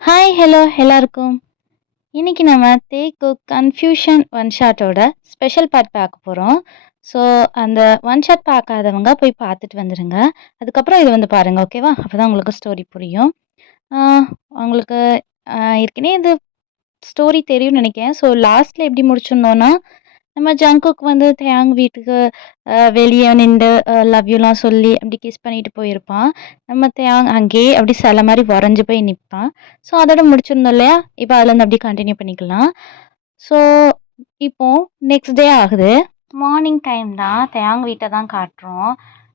Hi, hello எல்லாருக்கும். இன்னைக்கு நம்ம "தே குக் கன்ஃப்யூஷன் ஒன் ஷாட்டோட" ஸ்பெஷல் பார்ட் பார்க்க போறோம். ஸோ, அந்த ஒன் ஷாட் பார்க்காதவங்க போய் பார்த்துட்டு வந்துருங்க. அதுக்கப்புறம் இத வந்து பாருங்க, ஓகேவா? அப்பதான் உங்களுக்கு ஸ்டோரி புரியும். ஆ உங்களுக்கு ஏற்கனவே இது ஸ்டோரி தெரியும்னு நெனைக்கிறேன். ஸோ, லாஸ்ட்ல எப்படி முடிச்சிருந்தோம்னா, நம்ம ஜங்குக் வந்து தேங் வீட்டுக்கு வெளிய நின்டு லவ் யூலாம் சொல்லி அப்படி கிஸ் பண்ணிட்டு போயிருப்பான். நம்ம தேங் அங்கேயே அப்படி சில மாரி உறைஞ்சு போய் நிப்பான். ஸோ, அதோட முடிச்சிருந்தோம் இல்லையா? இப்ப அதுலேருந்து அப்படியே கன்டின்யூ பண்ணிக்கலாம். ஸோ, இப்போ நெக்ஸ்ட் டே ஆகுது. மார்னிங் டைம் தான். தேங் வீட்ட தான் காட்டுறோம்.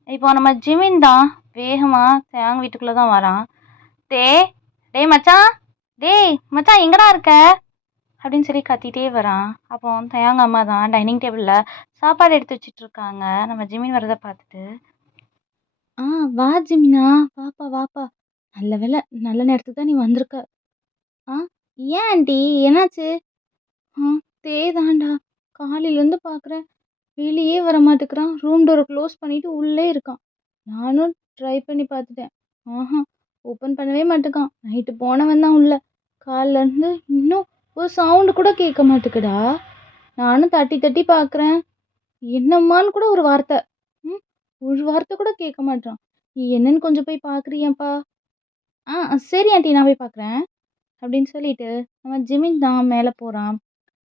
இப்போ நம்ம ஜிமின் தான் வேகமா தேங் வீட்டுக்குள்ள தான் வரான். "டே டேய் மச்சான்! டேய் மச்சான் எங்கடா இருக்க?" அப்படின்னு சொல்லி கத்திட்டே வரான். அப்போ தயாங்க அம்மா தான் டைனிங் டேபிள்ல சாப்பாடு எடுத்து வச்சுட்டு இருக்காங்க. நம்ம ஜிமின் வரத பார்த்துட்டு, "ஆ வா ஜிமினா, வாப்பா வாப்பா. நல்ல வேளை, நல்ல நேரத்துக்கு தான் நீ வந்திருக்க. ஆ ஏன் ஆண்டி என்னாச்சு?" "ஆ தேதான்டா. காலையிலேருந்து பார்க்குறேன். வெளியே வர மாட்டேங்கிறான். ரூம் டோரை க்ளோஸ் பண்ணிட்டு உள்ளே இருக்கான். நானும் ட்ரை பண்ணி பார்த்துட்டேன். ஆஹா ஓப்பன் பண்ணவே மாட்டேங்கான். நைட்டு போனவன் தான் உள்ள. காலைலேருந்து இன்னும் ஒரு சவுண்டு கூட கேட்க மாட்டேங்குடா. நானும் தட்டி தட்டி பார்க்குறேன். என்னம்மான்னு கூட ஒரு வார்த்தை. ம் ஒரு வார்த்தை கூட கேட்க மாட்றான். நீ என்னன்னு கொஞ்சம் போய் பார்க்குறியாப்பா?" "ஆ சரி ஆண்டி நான் போய் பார்க்குறேன்." அப்படின்னு சொல்லிட்டு நம்ம ஜிமின் தான் மேலே போகிறான்.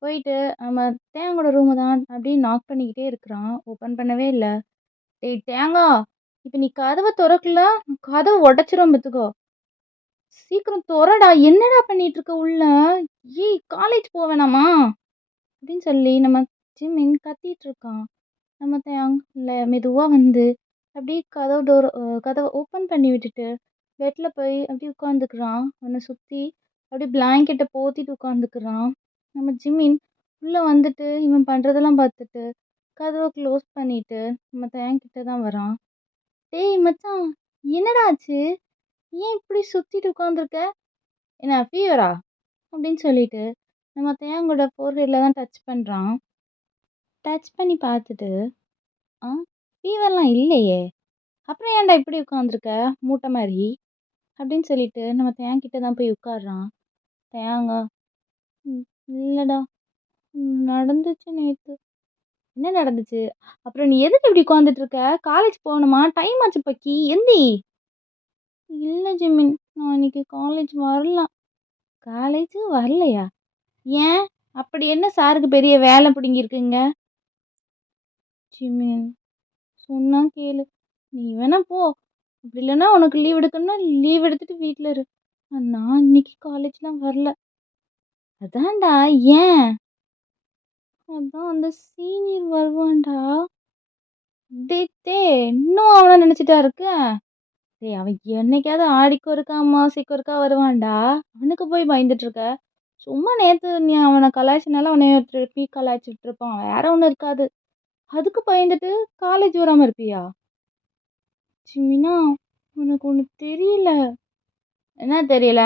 போயிட்டு நம்ம தேங்கோட ரூமு தான் அப்படியே நாக் பண்ணிக்கிட்டே இருக்கிறான். ஓப்பன் பண்ணவே இல்ல. "டேய் தேங்கா! இப்ப நீ கதவ தொறக்கல, கதவ உடைச்சிருவேன் பார்த்துக்கோ! சீக்கிரம் தொறடா! என்னடா பண்ணிட்டு இருக்க உள்ள? ஏய் காலேஜ் போ வேணாமா?" அப்படின்னு சொல்லி நம்ம ஜிமின் கத்திட்டு இருக்கான். நம்ம தேங் மெதுவா வந்து அப்படியே கதவ ஓப்பன் பண்ணி விட்டுட்டு, பெட்ல போய் அப்படியே உட்காந்துக்கிறான். அவன சுத்தி அப்படியே பிளாங்கெட்ட போத்திட்டு உட்காந்துக்கிறான். நம்ம ஜிமின் உள்ள வந்துட்டு இவன் பண்றதெல்லாம் பார்த்துட்டு, கதவ க்ளோஸ் பண்ணிட்டு, நம்ம தேங் கிட்ட தான் வரான். "டேய் மச்சான்! என்னடா ஆச்சு? ஏன் இப்படி சுத்திட்டு உட்காந்துருக்க? என்ன ஃபீவரா?" அப்படின்னு சொல்லிட்டு, நம்ம தேங்கோட ஃபோர்ஹெட்ல தான் டச் பண்றான். டச் பண்ணி பார்த்துட்டு, "ஆ ஃபீவர்லாம் இல்லையே! அப்புறம் ஏன்டா இப்படி உட்காந்துருக்க? மூட்டை மாரி." அப்படின்னு சொல்லிட்டு நம்ம தேங்கிட்ட தான் போய் உட்கார்றான். தேங்கா, "ம் இல்லடா. நடந்துச்சு நேத்து." "என்ன நடந்துச்சு? அப்புறம் நீ எதுக்கு இப்படி உட்காந்துட்டு இருக்க? காலேஜ் போகணுமா? டைம் ஆச்சு பக்கி. எந்தி." "இல்ல ஜிமின். நான் இன்னைக்கு காலேஜ் வரல." "காலேஜ் வரலையா? ஏன்? அப்படி என்ன சாருக்கு பெரிய வேலை புடுங்கியிருக்குங்க?" "ஜிமின் சொன்னா கேளு. நீ வேணா போ. அப்படி இல்லைன்னா உனக்கு லீவ் எடுக்கணும்னா லீவ் எடுத்துட்டு வீட்ல இரு. நான் இன்னைக்கு காலேஜ்லாம் வரல." "அதான்டா ஏன்?" "அதான் அந்த சீனியர் வருவான்டா." டேய் இன்னும் அவன நினைச்சுட்டா இருக்க? டேய் அவன் என்னைக்காவது ஆடிக்கு ஒருக்கா, அமாவாசைக்கு ஒருக்கா வருவான்டா. அவனுக்கு போய் பயந்துட்டு இருக்க? சும்மா நேத்து நீ அவன கலாய்ச்சனால உன்னைய திருப்பி கலாய்ச்சிட்டு இருப்பான். வேற ஒண்ணும் இருக்காது. அதுக்கு பயந்துட்டு காலேஜ் வராம இருப்பியா? ஜிமினா உனக்கு ஒண்ணு தெரியல. என்ன தெரியல?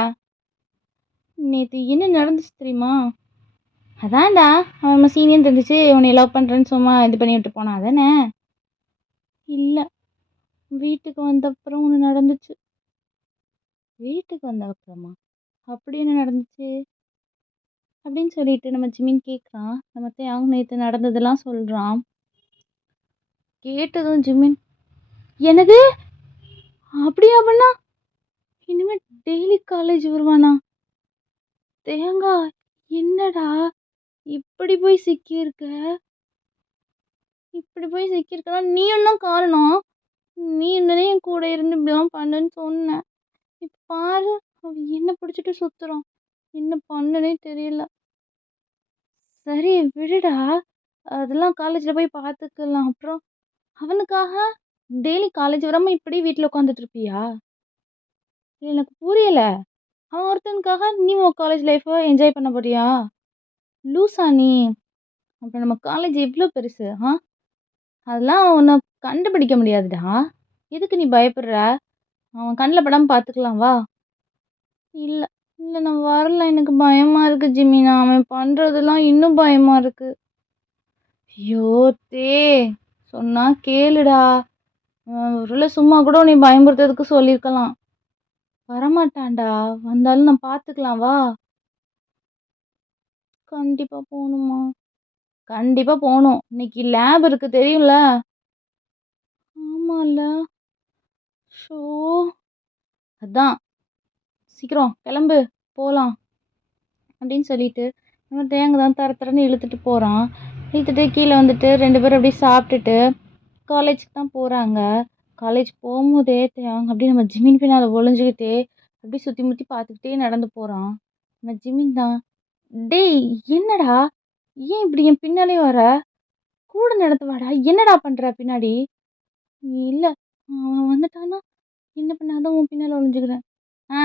நேத்து என்ன நடந்துச்சு தெரியுமா? அதான்டா அவன் நம்ம சீனியர்ன்னு தெரிஞ்சுச்சு உன்னைய லவ் பண்றேன்னு சும்மா இது பண்ணி விட்டு போனான் அதானே? இல்ல. வீட்டுக்கு வந்தப்புறம் ஒண்ணு நடந்துச்சு. வீட்டுக்கு வந்த அப்புறமா? அப்படி என்ன நடந்துச்சு? அப்படின்னு சொல்லிட்டு நம்ம ஜிமின் கேட்குறான். நம்ம தேங் நேத்து நடந்ததெல்லாம் சொல்றான். கேட்டதும் ஜிமின், "என்னது? அப்படியா பண்ணா? இனிமே டெய்லி காலேஜ் வருவானா? தேங்கா என்னடா இப்படி போய் சிக்கியிருக்க? இப்படி போய் சிக்கியிருக்கனா நீயும் தான் காரணம். நீ தானே என் கூட இருந்து இப்படிலாம் பண்ணுன்னு சொன்ன. இப்ப பாரு அவன் என்ன பிடிச்சிட்டு சுத்துறான். என்ன பண்ணனே தெரியல." "சரி விடுடா. அதெல்லாம் காலேஜ்ல போய் பார்த்துக்கலாம். அப்புறம் அவனுக்காக டெய்லி காலேஜ் வராம இப்படியே வீட்ல உட்காந்துட்டு இருப்பியா? எனக்கு புரியல. அவன் ஒருத்தனுக்காக நீ உன் காலேஜ் லைஃப்ப என்ஜாய் பண்ண போறியா? லூசா நீ? அப்புறம் நம்ம காலேஜ் எவ்ளோ பெருசு, அதெல்லாம் உன்ன கண்டுபிடிக்க முடியாதுடா. எதுக்கு நீ பயப்படுற? அவன் கண்ல படாம பார்த்துக்கலாம் வா." "இல்ல, இல்ல நான் வரல. எனக்கு பயமா இருக்கு ஜிமினா. அவன் பண்றதெல்லாம் இன்னும் பயமா இருக்கு." ஐயோ! தே சொன்னா கேளுடா. ஒருவேள சும்மா கூட உன்னைய பயமுறுத்துறதுக்கு சொல்லியிருக்கலாம். வரமாட்டான்டா. வந்தாலும் நான் பார்த்துக்கலாம் வா. கண்டிப்பா போணுமா? கண்டிப்பா போணும். இன்னைக்கு லேப் இருக்கு தெரியும்ல? ஆமால்ல. ஷோ! அதான். சீக்கிரம் கிளம்பு போலாம். அப்படின்னு சொல்லிட்டு, நம்ம தேங்க தான் தர தரன்னு இழுத்துட்டு போறான். இழுத்துட்டு கீழ வந்துட்டு 2 பேரும் அப்படியே சாப்பிட்டுட்டு, காலேஜுக்கு தான் போறாங்க. காலேஜ் போம்போதே தேவாங்க அப்படியே நம்ம ஜிமின் பின்னால ஒளிஞ்சுகிட்டே, அப்படியே சுத்தி முத்தி பார்த்துக்கிட்டே நடந்து போறான். நம்ம ஜிமின் தான், "டேய் என்னடா? ஏன் இப்படி என் பின்னாலயே வர? கூட நடந்து வாடா. என்னடா பண்ற பின்னாடி?" "இல்ல, அவன் வந்துட்டான்னா என்ன பண்ண? அதான் உன் பின்னால ஒளிஞ்சுக்கிறேன்." "ஆ,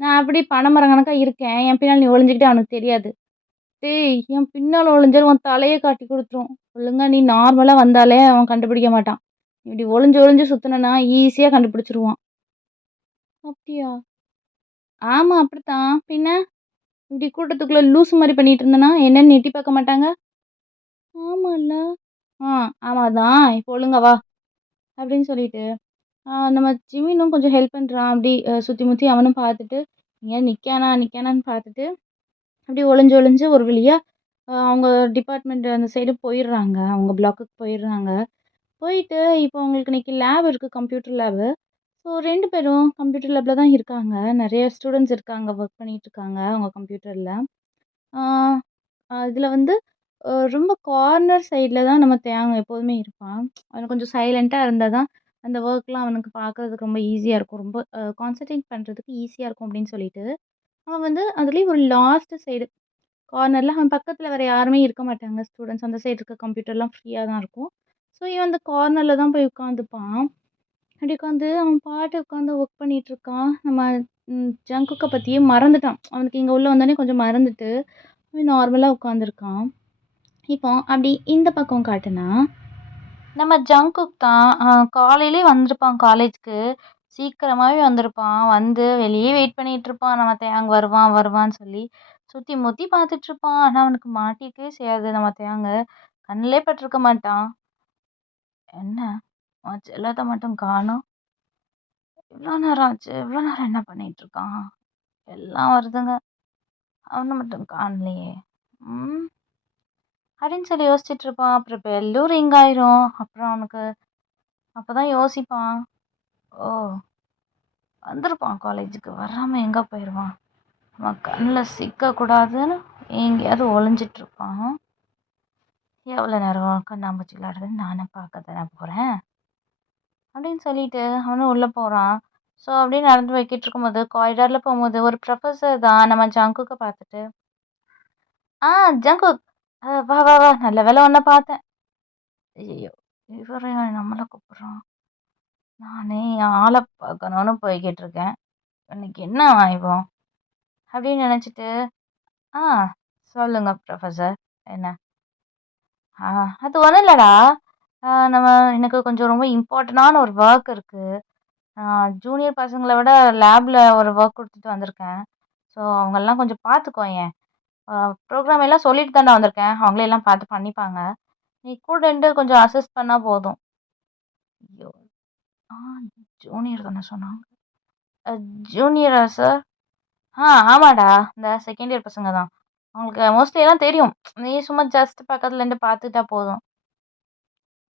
நான் அப்படி பனைமரம் கணக்கா இருக்கேன். என் பின்னால நீ ஒளிஞ்சுக்கிட்டா அவனுக்கு தெரியாது." டேய்! என் பின்னால ஒளிஞ்சாலும் உன் தலைய காட்டி குடுத்துரும். ஒழுங்கா நீ நார்மலா வந்தாலே அவன் கண்டுபிடிக்க மாட்டான். இப்படி ஒளிஞ்சு ஒளிஞ்சு சுத்துனனா ஈஸியா கண்டுபிடிச்சுருவான். அப்டியா? ஆமா அப்படித்தான். பின்ன? இப்படி கூட்டத்துக்குள்ள லூசு மாரி பண்ணிட்டு இருந்தனா, என்னன்னு எட்டி பார்க்க மாட்டாங்க? ஆமால்ல. ஆ ஆமா தான். இப்போ ஒழுங்கா வா. அப்படின்னு சொல்லிட்டு, நம்ம ஜிமினும் கொஞ்சம் ஹெல்ப் பண்றான். அப்படி சுத்தி முத்தி அவனும் பார்த்துட்டு, எங்கேயாவது நிக்கானான்னு பார்த்துட்டு, அப்படியே ஒளிஞ்சு ஒளிஞ்சு ஒரு வழியா அவங்க டிபார்ட்மெண்ட் அந்த சைடு போயிடுறாங்க. அவங்க பிளாக்குக்கு போயிடுறாங்க. போயிட்டு இப்போ அவங்களுக்கு இன்னைக்கு லேப் இருக்கு. Computer lab. ஸோ 2 பேரும் கம்ப்யூட்டர் லேப்ல தான் இருக்காங்க. நெறைய ஸ்டூடண்ட்ஸ் இருக்காங்க. ஒர்க் பண்ணிட்டு இருக்காங்க அவங்க கம்ப்யூட்டர்ல. ஆ அதில வந்து ரொம்ப கார்னர் சைட்ல தான் நம்ம தேங்க எப்போதுமே இருப்பான். அவன் கொஞ்சம் சைலன்ட்டா இருந்தா தான் அந்த ஒர்க்லாம் அவனுக்கு பார்க்கறதுக்கு ரொம்ப ஈஸியா இருக்கும். ரொம்ப கான்சன்ட்ரேட் பண்றதுக்கு ஈஸியா இருக்கும் அப்படின்னு சொல்லிட்டு, அவன் வந்து அதுலயும் ஒரு லாஸ்ட் சைடு கார்னர்ல அவன் பக்கத்துல வேற யாருமே இருக்க மாட்டாங்க. ஸ்டூடண்ட்ஸ் அந்த சைடு இருக்க கம்ப்யூட்டர்லாம் ஃப்ரீயா தான் இருக்கும். ஸோ, இவன் அந்த கார்னர்ல தான் போய் உட்காந்துப்பான். அப்படி உட்காந்து அவன் பாட்டு உட்காந்து ஒர்க் பண்ணிட்டுருக்கான். நம்ம ஜங்குக்க பத்தியே மறந்துட்டான். அவனுக்கு இங்க உள்ள வந்தோனே கொஞ்சம் மறந்துட்டு, அவன் நார்மலா உட்காந்துருக்கான். இப்போ அப்படி இந்த பக்கம் காட்டுனா, நம்ம ஜங்குக் தான் காலையிலேயே வந்திருப்பான் காலேஜ்க்கு. சீக்கிரமாவே வந்திருப்பான். வந்து வெளியே வெயிட் பண்ணிட்டுருப்பான். நம்ம தேங் வருவான் வருவான்னு சொல்லி. சுத்தி முத்தி பார்த்துட்டுருப்பான். ஆனா அவனுக்கு மாட்டிக்கவே செய்யாது நம்ம தேங்கு. கண்ணிலே பட்டுருக்க மாட்டான். என்ன உன் செல்லத்த மட்டும் காணோம்? இவ்ளோ நேரம் ஆச்சு. இவ்ளோ நேரம் என்ன பண்ணிட்டுருக்கான்? எல்லாம் வருதுங்க. அவன மட்டும் காணலையே! ம். அப்படின்னு சொல்லி யோசிச்சுட்டுருப்பான். அப்புறம் பெல்லும் ரிங் ஆயிரும். அப்புறம் அவனுக்கு அப்பதான் யோசிப்பான். ஓ! வந்திருப்பான் காலேஜுக்கு. வராம எங்க போயிருவான்? நம்ம கண்ல சிக்கக்கூடாதுன்னு எங்கேயாவது ஒளிஞ்சிட்டுருப்பான். எவ்வளோ நேரம் கண்ணாமூச்சி விளையாடுறதுன்னு நானும் பார்க்க தானே போறேன். அப்படின்னு சொல்லிட்டு அவனும் உள்ள போறான். ஸோ அப்படியே நடந்து போய்க்கிட்டு இருக்கும்போது, காரிடார்ல போம்போது ஒரு ப்ரொஃபசர் தான் நம்ம ஜங்குக்க பார்த்துட்டு, "ஆ ஜங்குக் வா, வா, வா. நல்ல வேளை உன்ன பார்த்தேன்." ஐயய்யோ! இவரு ஏன் நம்மள கூப்பிடுறான்? நானே என் ஆள பார்க்கணும்னு போய்க்கிட்டு இருக்கேன். இன்னைக்கு என்ன ஆய்வம்? அப்படின்னு நினைச்சிட்டு, "ஆ சொல்லுங்க ப்ரொஃபசர். என்ன?" "ஆ அது ஒண்ணும் இல்லடா. நம்ம எனக்கு கொஞ்சம் ரொம்ப இம்பார்ட்டன்டான ஒரு வொர்க் இருக்கு. ஜூனியர் பசங்கள விட லேப்ல ஒரு வொர்க் குடுத்துட்டு வந்திருக்கேன். ஸோ அவங்களலாம் கொஞ்சம் பார்த்துக்கோயேன். அ ப்ரோக்ராம் எல்லாம் சொல்லிட்டு தான்டா வந்திருக்கேன். அவங்களே எல்லாம் பார்த்து பண்ணிப்பாங்க. நீ கூட இருந்து கொஞ்சம் அசிஸ்ட் பண்ணா போதும்." ஐயோ! ஆ ஜூனியர் தானே சொன்னாங்க. அ ஜூனியரா சார்? ஆமாடா. இந்த செகண்ட் இயர் பசங்க தான். அவங்களுக்கு மோஸ்ட்லி எல்லாம் தெரியும். நீ சும்மா ஜஸ்ட் பக்கத்துல நின்னு பார்த்துட்டா போதும்.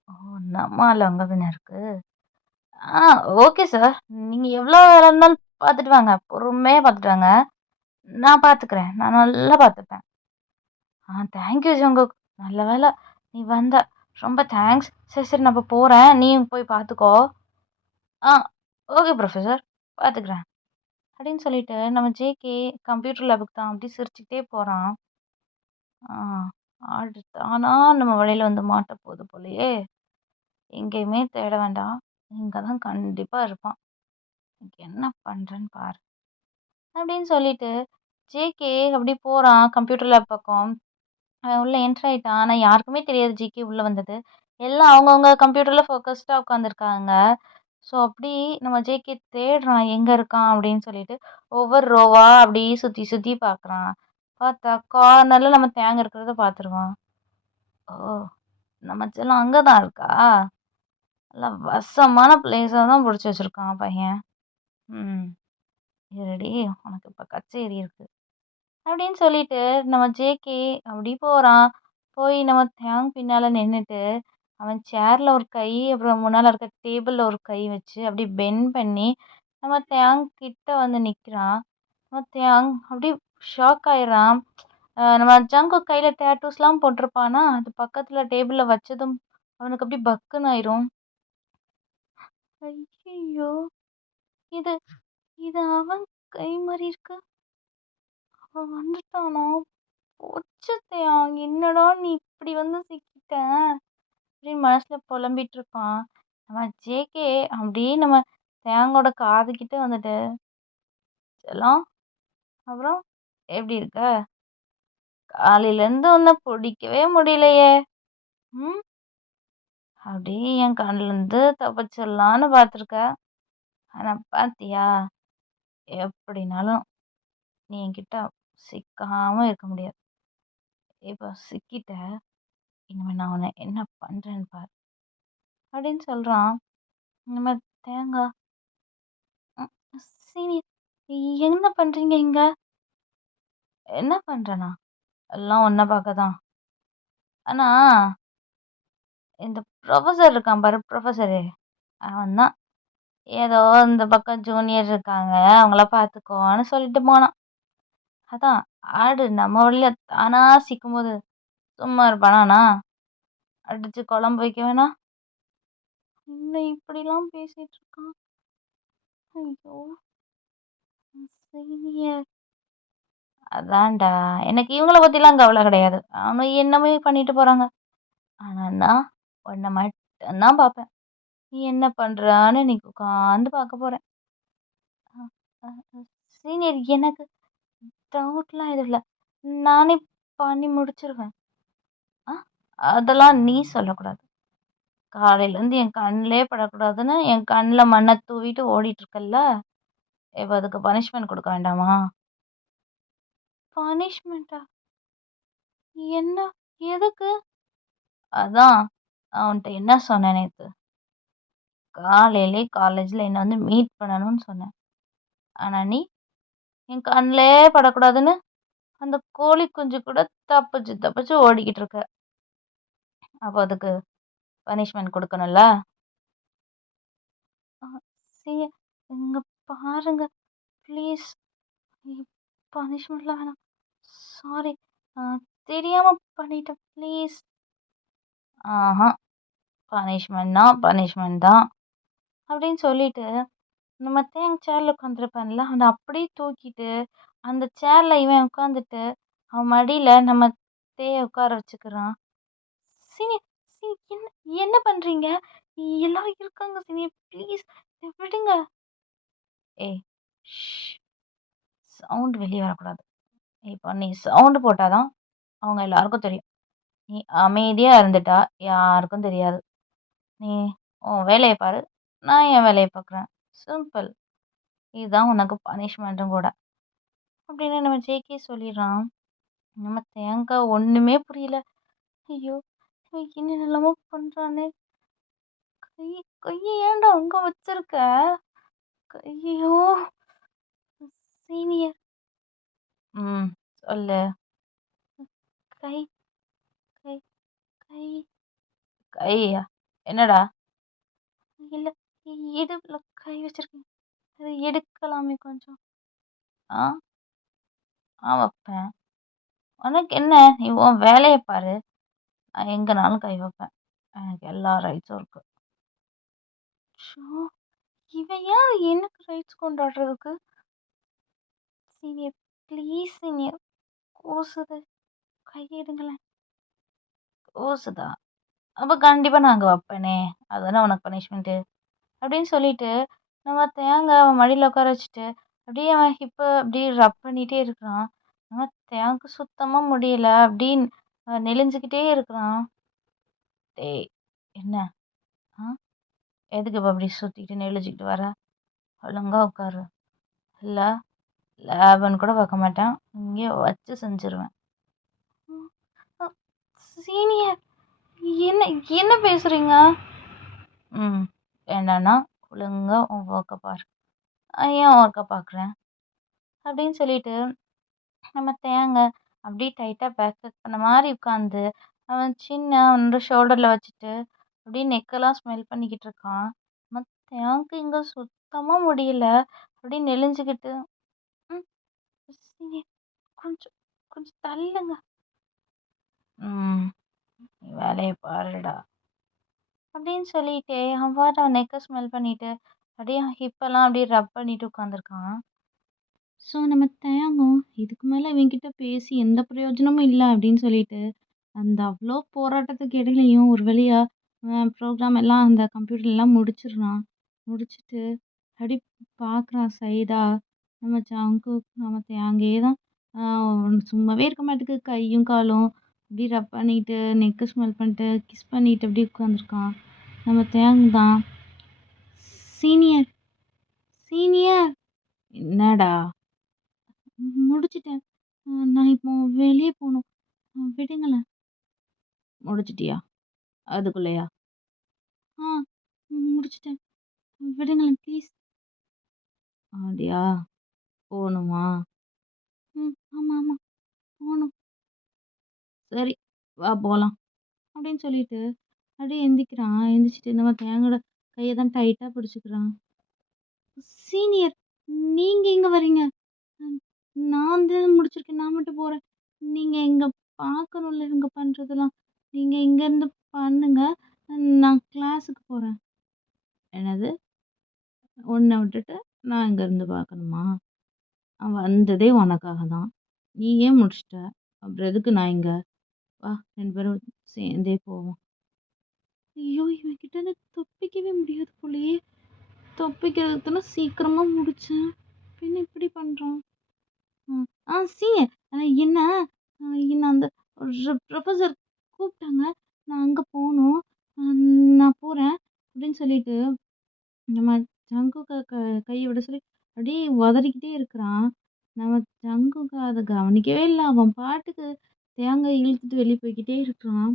ஓ! நம்ம ஆளு அங்க தானே இருக்கு. ஆ ஓகே சார். நீங்க எவ்வளோ வேல இருந்தாலும் பார்த்துட்டு வாங்க. பொறுமையா பார்த்துட்டு வாங்க. நான் பார்த்துக்கிறேன். நான் நல்லா பார்த்துப்பேன். Thank you Jungkook. நல்ல வேள நீ வந்த. ரொம்ப தேங்க்ஸ். சரி, சரி நான் அப்ப போறேன். நீயும் போய் பார்த்துக்கோ. ஆ ஓகே புரொஃபசர். பார்த்துக்கிறேன். அப்படின்னு சொல்லிட்டு நம்ம ஜேகே கம்ப்யூட்டர் லேபுக்கு தான் அப்படி சிரிச்சுக்கிட்டே போறான். ஆ ஆடு தானா நம்ம வழியில வந்து மாட்ட போகுது போலயே! எங்கேயுமே தேட வேண்டாம். இங்க தான் கண்டிப்பா இருப்பான். இன்னைக்கு என்ன பண்றேன்னு பாரு. அப்படின்னு சொல்லிட்டு ஜேகே அப்படி போறான் கம்ப்யூட்டர் லேப் பக்கம். அவன் உள்ள என்டர் ஆயிட்டான். ஆனா யாருக்குமே தெரியாது ஜேகே உள்ள வந்தது. எல்லாம் அவங்கவங்க கம்ப்யூட்டர்ல ஃபோக்கஸ்டா உட்காந்துருக்காங்க. ஸோ அப்படி நம்ம ஜேகே தேடுறான் எங்க இருக்கான் அப்படின்னு சொல்லிட்டு, ஒவ்வொரு ரோவா அப்படியே சுத்தி சுத்தி பார்க்குறான். பார்த்தா கார்னர்ல நம்ம தேங்க இருக்கிறத பார்த்துருவான். ஓ! நம்ம செல்லம் அங்க தான் இருக்கா? நல்லா வசமான பிளேஸா தான் புடிச்சு வச்சிருக்கான் பையன். ம். இருடி உனக்கு இப்ப கச்சேரி இருக்கு." அப்படின்னு சொல்லிட்டு நம்ம ஜேகே அப்படி போறான். போய் நம்ம தியாங் பின்னால நின்னுட்டு, அவன் சேர்ல ஒரு கை, அப்புறம் முன்னால இருக்க டேபிள்ல ஒரு கை வச்சு, அப்படி பெண்ட் பண்ணி, நம்ம தியாங் கிட்ட வந்து நிக்கிறான். நம்ம தியாங் அப்படியே ஷாக் ஆயிடுறான். நம்ம ஜங்குக் கையில டேட்டூஸ்லாம் போட்டிருப்பானா, அது பக்கத்துல டேபிள்ல வச்சதும் அவனுக்கு அப்படியே பக்குன்னு ஆயிரும். ஐயையோ! இது இது அவன் கை மாரி இருக்கு. அவன் வந்துட்டானா? போச்சு தியாங்! என்னடா நீ இப்படி வந்து சிக்கிட்ட! அப்படின்னு மனசுல புலம்பிட்டு இருப்பான். நம்ம ஜேகே அப்படியே நம்ம தியாங்கோட காதுகிட்ட வந்துட்டு, "செல்லம், அப்புறம் எப்படி இருக்க? காலையிலேருந்து உன்ன புடிக்கவே முடியலையே! ம். அப்படியே என் கண்லேருந்து தப்பிச்சிடலான்னு பார்த்துருக்க. ஆனா பார்த்தியா, எப்படினாலும் நீ என்கிட்ட சிக்காம இருக்க முடியாது. இப்போ சிக்கிட்ட, இனிமே நான் உன்ன என்ன பண்றேன்னு பாரு." அப்படின்னு சொல்றான். நம்ம தேங்கா, "ம் சீனியர், என்ன பண்றீங்க இங்க?" "என்ன பண்றேனா? எல்லாம் உன்ன பார்க்க தான். ஆனா, இந்த புரொஃபசர் இருக்கான் பாரு புரொஃபசரு, அவன் தான் ஏதோ இந்த பக்கம் ஜூனியர் இருக்காங்க, அவங்கள பார்த்துக்கோன்னு சொல்லிட்டு போனான். அதான் ஆடு நம்ம வழியில தானா சிக்கும்போது சும்மா இருப்பானாண்ணா? அடிச்சு குழம்பு வைக்க வேணாம்? என்ன இப்படிலாம் பேசிட்டு இருக்கான்? ஐயோ! சீனியர். அதான்டா, எனக்கு இவங்கள பத்திலாம் கவலை கிடையாது. அவனுங்க என்னமோ பண்ணிட்டு போறாங்க. ஆனா நான் உன்ன மட்டும் தான் பார்ப்பேன். நீ என்ன பண்றான்னு இன்னைக்கு உட்காந்து பார்க்க போறேன். அ அ அ சீனியர், எனக்கு டவுட்லாம் எதுவும் இல்ல. நானே பண்ணி முடிச்சுருவேன். ஆ அதெல்லாம் நீ சொல்லக்கூடாது. காலையிலேருந்து என் கண்லே படக்கூடாதுன்னு என் கண்ல மண்ண தூவிட்டு ஓடிட்டு இருக்கல்ல. இப்ப அதுக்கு பனிஷ்மென்ட் குடுக்க வேண்டாமா? பனிஷ்மென்ட்டா? என்ன? எதுக்கு? அதான் நான் உன்ட்ட என்ன சொன்னேன் நேத்து? காலையிலே காலேஜ்ல என்ன வந்து மீட் பண்ணணும்னு சொன்னேன். ஆனா நீ என் கண்லே படக்கூடாதுன்னு அந்த கோழி குஞ்சு கூட தப்பிச்சு தப்பிச்சு ஓடிக்கிட்டு இருக்க. அப்போ அதுக்கு பனிஷ்மென்ட் குடுக்கணும்ல? அ சி இங்க பாருங்க ப்ளீஸ். பனிஷ்மென்ட்லாம் வேணாம். சாரி. அ தெரியாம பண்ணிட்டேன் ப்ளீஸ். ஆஹா! பனிஷ்மென்ட்னா பனிஷ்மென்ட் தான். அப்படின்னு சொல்லிட்டு, நம்ம தேங் சேர்ல உட்காந்துருப்பான்ல, அவன அப்படியே தூக்கிட்டு, அந்த சேர்ல இவன் உட்காந்துட்டு, அவன் மடியில நம்ம தேய உட்கார வச்சுக்கிறான். "சீனியர், என்ன என்ன பண்றீங்க? எல்லாரும் இருக்காங்க சீனியர். ப்ளீஸ் விடுங்க." "ஏய் ஷ்! சவுண்ட் வெளிய வரக்கூடாது. இப்போ நீ சவுண்ட் போட்டா தான் அவங்க எல்லாருக்கும் தெரியும். நீ அமைதியா இருந்துட்டா யாருக்கும் தெரியாது. நீ உன் வேலைய பாரு. நான் என் வேலைய பார்க்குறேன். சிம்பிள். இதுதான் உனக்கு பனிஷ்மெண்ட்டும் கூட." அப்படின்னு நம்ம ஜேகே சொல்லிடுறான். நம்ம தேங்கா ஒண்ணுமே புரியல. ஐயோ! இவன் என்னென்னலாமோ பண்றானே! கை கைய ஏன்டா அங்க வச்சிருக்க? ஐயோ! சீனியர். ம். சொல்லு. கை கை கை கையா? என்னடா? இல்ல, இடுப்புல கை வச்சிருக்கேன். அது எடுக்கலாமே கொஞ்சம். ஆ? வைப்பேன். உனக்கு என்ன? நீ உன் வேலைய பாரு. நான் எங்கனாலும் கை வைப்பேன். எனக்கு எல்லா ரைட்ஸும் இருக்கு. ஷோ! இவன் யாரு எனக்கு ரைட்ஸ் கொண்டாடுறதுக்கு? Senior, please senior. கூசுது. கை எடுங்களேன். கூசுதா? அப்ப கண்டிப்பா நான் அங்க வைப்பேனே! அதானே உனக்கு பனிஷ்மெண்ட்டு. அப்படின்னு சொல்லிட்டு, நம்ம தேங்கா அவன் மடியில உட்கார வச்சுட்டு, அப்படியே அவன் ஹிப்ப அப்படியே ரப் பண்ணிட்டே இருக்கிறான். நம்ம தேங்காக்கு சுத்தமா முடியல. அப்படியே நெளிஞ்சுக்கிட்டே இருக்கிறான். டேய்! என்ன? ஆ? எதுக்கு இப்ப அப்படி சுத்திக்கிட்டு நெளிஞ்சுக்கிட்டு வர? ஒழுங்கா உட்காரு. இல்ல லேபுன்னு கூட பார்க்க மாட்டேன். இங்கேயே வச்சு செஞ்சுருவேன். ம். அ சீனியர், என்ன என்ன பேசுறீங்க? ம். வேண்டான்னா ஒழுங்கா உன் ஒர்க்க பாரு. நான் ஏன் ஒர்க்க பார்க்குறேன்? அப்படின்னு சொல்லிட்டு நம்ம தேங்க அப்படியே டைட்டா பேக்கப் பண்ண மாரி உட்காந்து, அவன் அவனோட ஷோல்டர்ல வச்சுட்டு, அப்படியே நெக்கெல்லாம் ஸ்மெல் பண்ணிக்கிட்டு இருக்கான். நம்ம தேங்க்கு இங்க சுத்தமா முடியல. அப்படியே நெளிஞ்சுக்கிட்டு, "ம் சீனியர் கொஞ்சம் கொஞ்சம் தள்ளுங்க." "ம் நீ வேலைய பாருடா." அப்படின்னு சொல்லிட்டே, அவன் பாட்டு அவன் நெக்க ஸ்மெல் பண்ணிட்டு, அப்படியே ஹிப்பெல்லாம் அப்படியே ரப் பண்ணிட்டு உட்காந்துருக்கான். ஸோ நம்ம தயங்கும், இதுக்கு மேல இவன்கிட்ட பேசி எந்த பிரயோஜனமும் இல்ல அப்படின்னு சொல்லிட்டு, அந்த அவ்ளோ போராட்டத்துக்கு இடையிலயும் ஒரு வழியா ப்ரோகிராம் எல்லாம் அந்த கம்ப்யூட்டர்லாம் முடிச்சிடுறான். முடிச்சுட்டு அப்படி பார்க்குறான் சைடா, நம்ம ஜங்குக் நம்ம அங்கேயே தான் அ சும்மாவே இருக்க மாட்டுக்கு கையும் காலும் இப்படி ரப் பண்ணிட்டு, நெக்கு ஸ்மெல் பண்ணிட்டு, கிஸ் பண்ணிட்டு அப்படி உட்காந்துருக்கான். நம்ம தேங் தான், "சீனியர், சீனியர்." "என்னடா?" முடிச்சுட்டேன். நான் இப்போ வெளிய போணும். விடுங்களேன். முடிச்சுட்டியா? அதுக்குள்ளயா? ஆ முடிச்சுட்டேன். விடுங்களேன் ப்ளீஸ். அப்படியா? போணுமா? ஆமா, ஆமா. போணும். சரி, வா போலாம். அப்படின்னு சொல்லிட்டு, அப்படியே எந்திக்கிறான். எந்திரிச்சுட்டு நம்ம தேங்கோட கைய தான் டைட்டா பிடிச்சுக்கிறான். சீனியர், நீங்க எங்க வரீங்க? ம் நான் தான் முடிச்சிருக்கேன். நான் மட்டும் போறேன். நீங்க இங்க பார்க்கணும்ல இவங்க பண்றதெல்லாம். நீங்க இங்கேருந்து பண்ணுங்க. நான் கிளாஸுக்கு போறேன். என்னது? உன்ன விட்டுட்டு நான் இங்கேருந்து பார்க்கணுமா? அவன் வந்ததே உனக்காக தான். நீயே முடிச்சுட்ட. அப்புறம் எதுக்கு நான் இங்க? வா 2 பேரும் சேர்ந்தே போவோம். ஐயோ! இவன்கிட்ட இருந்து தப்பிக்கவே முடியாது போலயே! தப்பிக்கிறதுக்கு தானே சீக்கிரமா முடிச்சேன். பின்ன இப்படி பண்றான். ம். சீனியர் என்ன என்ன அந்த ப்ரொஃபசர் கூப்பிட்டாங்க. நான் அங்க போணும். அ நான் போறேன் அப்படின்னு சொல்லிட்டு, நம்ம ஜங்குக்க கைய விட சொல்லி அப்படியே உதறிக்கிட்டே இருக்கிறான். நம்ம ஜங்குக்க அத கவனிக்கவே இல்ல. அவன் பாட்டுக்கு தேங்காய் இழுத்துட்டு வெளிய போய்க்கிட்டே இருக்கிறான்.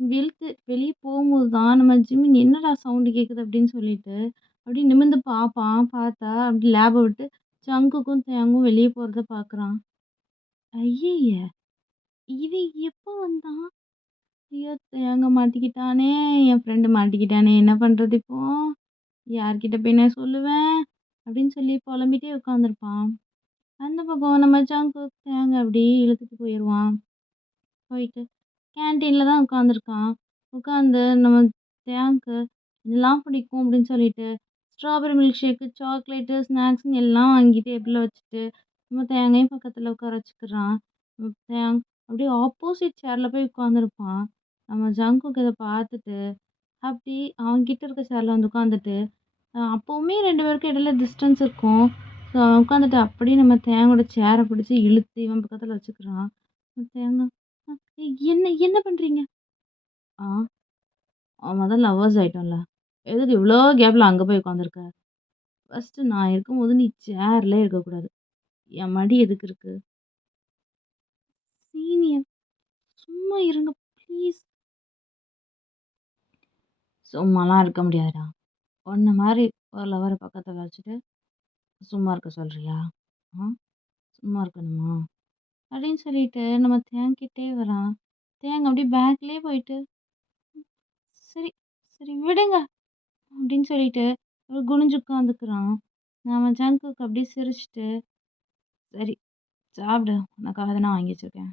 இழுத்து வெளிய போகும்போது தான் நம்ம ஜிமின் "என்னடா சவுண்ட் கேட்குது?" அப்படின்னு சொல்லிட்டு, அப்படியே நிமிர்ந்து பார்ப்பான். பார்த்தா அப்படி லேப விட்டு ஜங்குக்கும் தேங்கும் வெளிய போறத பார்க்குறான். ஐய்யய்ய! இவன் எப்போ வந்தான்? ஐயோ! தேங்க மாட்டிக்கிட்டானே! என் ஃப்ரெண்டு மாட்டிக்கிட்டானே! என்ன பண்றது இப்போ? யார்கிட்ட போய் நான் சொல்லுவேன்? அப்படின்னு சொல்லி புலம்பிட்டே உட்காந்துருப்பான். அந்த பக்கம் நம்ம ஜங்குக் தேங்க அப்படியே இழுத்துட்டு போயிருவான். போயிட்டு கேன்டீன்ல தான் உட்காந்துருக்கான். உட்காந்து நம்ம தேங்க்கு இதெல்லாம் பிடிக்கும் அப்படின்னு சொல்லிட்டு, ஸ்ட்ராபெர்ரி மில்க் ஷேக்கு, சாக்லேட்டு, ஸ்நாக்ஸ்ன்னு எல்லாம் வாங்கி டேபிள்ல வச்சுட்டு, நம்ம தேங்கையும் பக்கத்துல உட்கார வச்சுக்கிறான். தேங் அப்படியே ஆப்போசிட் சேர்ல போய் உட்காந்துருப்பான். நம்ம ஜங்குக் இத பார்த்துட்டு, அப்படி அவன்கிட்ட இருக்க சேர்ல வந்து உட்காந்துட்டு, அப்பவுமே 2 பேருக்கும் இடையில டிஸ்டன்ஸ் இருக்கும். ஸோ அவன் உட்காந்துட்டு அப்படியே நம்ம தேங்கோட சேர பிடிச்சு இழுத்து இவன் பக்கத்துல வச்சுக்கிறான். தேங்கா என்ன என்ன பண்றீங்க? ஆ ஆமா தான் லவ்வர்ஸ் ஆயிட்டோம்ல. எதுக்கு இவ்ளோ கேப்ல அங்க போய் உட்காந்துருக்க? ஃபர்ஸ்ட்டு நான் இருக்கும்போது நீ சேர்லயே இருக்கக்கூடாது. என் மடி எதுக்கு இருக்கு? சீனியர் சும்மா இருங்க ப்ளீஸ். சும்மாலாம் இருக்க முடியாதுடா. உன்ன மாரி ஒரு லவ்வர பக்கத்துல வச்சுட்டு சும்மா இருக்க சொல்றியா? ஆ சும்மா இருக்கணுமா? அப்படின்னு சொல்லிட்டு நம்ம தேங்கிட்டே வரான். தேங் அப்படியே பேக்லயே போயிட்டு, சரி சரி விடுங்க அப்படின்னு சொல்லிட்டு குனிஞ்சு உட்காந்துக்கிறான். நம்ம ஜங்குக்கு அப்படியே சிரிச்சுட்டு, சரி சாப்பிடு. உனக்காக தான் நான் வாங்கி வச்சிருக்கேன்.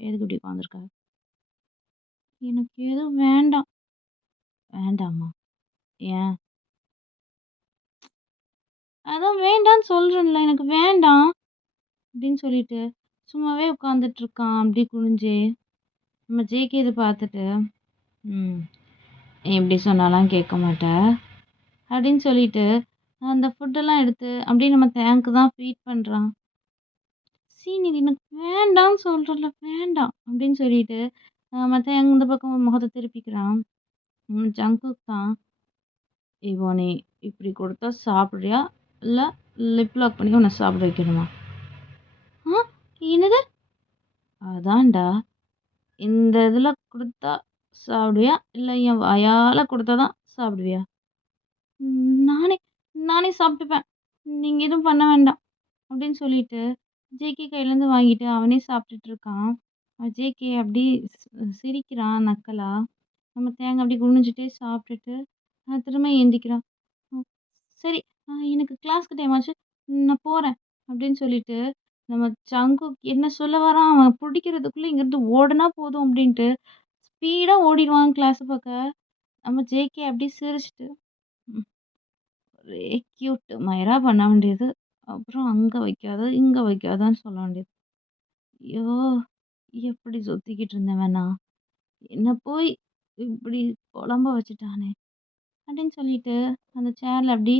எதுக்கு இப்படி உட்காந்துருக்க? எனக்கு எதுவும் வேண்டாம். வேண்டாமா? ஏன்? அதான் வேண்டான்னு சொல்றேன்ல. எனக்கு வேண்டாம். அப்படின்னு சொல்லிட்டு, சும்மாவே உட்காந்துட்டு இருக்கான். அப்படியே குனிஞ்சே. நம்ம ஜேகே இத பார்த்துட்டு, ம். நீ இப்படி சொன்னாலாம் கேட்க மாட்ட. அப்படின்னு சொல்லிட்டு, அந்த ஃபுட்டெல்லாம் எடுத்து அப்படியே நம்ம தேங்க்கு தான் ஃபீட் பண்றான். சீனியர் எனக்கு வேண்டான்னு சொல்றேன்ல, வேண்டாம். அப்படின்னு சொல்லிட்டு, மத்த இந்த பக்கம் முகத்த திருப்பிக்கிறான். ஜங்குக் தான், "இவ நீ இப்படி குடுத்தா சாப்பிடுறியா? இல்ல லிப் லாக் பண்ணி உன்ன சாப்பிட வைக்கணுமா?" "ஆ என்னது?" "அதான்டா. இந்த இதுல குடுத்தா சாப்பிடுவியா? இல்ல என் வாயால குடுத்தா தான் சாப்பிடுவியா?" "நானே நானே சாப்பிட்டுப்பேன். நீங்க எதுவும் பண்ண வேண்டாம்." அப்படின்னு சொல்லிட்டு ஜேகே கையிலேருந்து வாங்கிட்டு அவனே சாப்பிட்டுட்டு இருக்கான். ஜேகே அப்படியே சிரிக்கிறான் நக்கலா. நம்ம தேங்கா அப்படியே குனிஞ்சுட்டே சாப்பிட்டுட்டு திரும்ப எந்திக்கிறான். ம் சரி எனக்கு கிளாஸ்க்கு டைம் ஆச்சு. நான் போறேன் அப்படின்னு சொல்லிட்டு, நம்ம ஜங்குக் என்ன சொல்ல வரான் அவன் புடிக்கிறதுக்குள்ள இங்கேருந்து ஓடுனா போதும் அப்படின்ட்டு ஸ்பீடா ஓடிருவான் கிளாஸ பாக்க. நம்ம ஜேகே அப்படியே சிரிச்சுட்டு, ம் ஒரே கியூட் மயரா பண்ண வேண்டியது. அப்புறம் அங்க வைக்காத, இங்க வைக்காதன்னு சொல்ல வேண்டியது. ஐயோ! எப்படி சுத்திக்கிட்டு இருந்தவன் நான். என்ன போய் இப்படி பொலம்ப வச்சுட்டானே! அப்படின்னு சொல்லிட்டு, அந்த சேர்ல அப்படி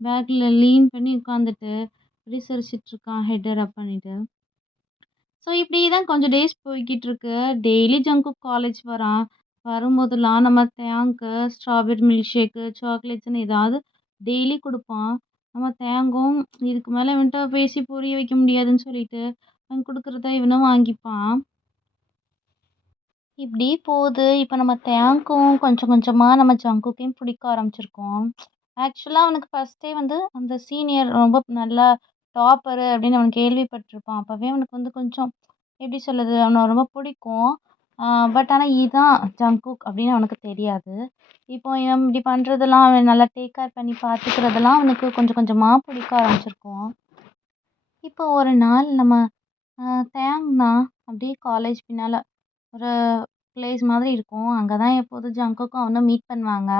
பேக்ல லீன் பண்ணி உட்காந்துட்டு, அப்படியே சிரிச்சுட்டு இருக்கான் ஹெட்ட ரப் பண்ணிட்டு. ஸோ இப்படியே தான் கொஞ்சம் டேஸ் போய்க்கிட்டு இருக்கு. டெய்லி ஜங்க்குக் காலேஜ் வரான். வரும்போதெல்லாம் நம்ம தேங்க்கு, ஸ்ட்ராபெர்ரி மில்க் ஷேக்கு, சாக்லேட்ஸ்ன்னு ஏதாவது டெய்லி குடுப்பான். நம்ம தேங்கும் இதுக்கு மேல இவன்ட்ட பேசி புரிய வைக்க முடியாதுன்னு சொல்லிட்டு, அவன் குடுக்குறத இவனும் வாங்கிப்பான். இப்படி போகுது. இப்ப நம்ம தேங்க்கும் கொஞ்சம் கொஞ்சமா நம்ம ஜங்குக்கையும் பிடிக்க ஆரம்பிச்சிருக்கோம். ஆக்சுவலா அவனுக்கு ஃபர்ஸ்ட்டே வந்து அந்த சீனியர் ரொம்ப நல்லா டாப்பரு அப்படின்னு அவன் கேள்விப்பட்டிருப்பான். அப்பவே அவனுக்கு வந்து கொஞ்சம் எப்படி சொல்றது? அவன ரொம்ப பிடிக்கும். ஆ பட் ஆனா இதான் ஜங்குக் அப்படின்னு அவனுக்கு தெரியாது. இப்போ இவன் இப்படி பண்றதெல்லாம் அவன் நல்லா டேக் கேர் பண்ணி பார்த்துக்கிறதெல்லாம் அவனுக்கு கொஞ்சம் கொஞ்சமா பிடிக்க ஆரம்பிச்சிருக்கும். இப்போ ஒரு நாள் நம்ம தேங்னா அப்படியே காலேஜ் பின்னால ஒரு பிளேஸ் மாதிரி இருக்கும். அங்க தான் எப்போதும் ஜங்குக்கும் அவனும் மீட் பண்ணுவாங்க.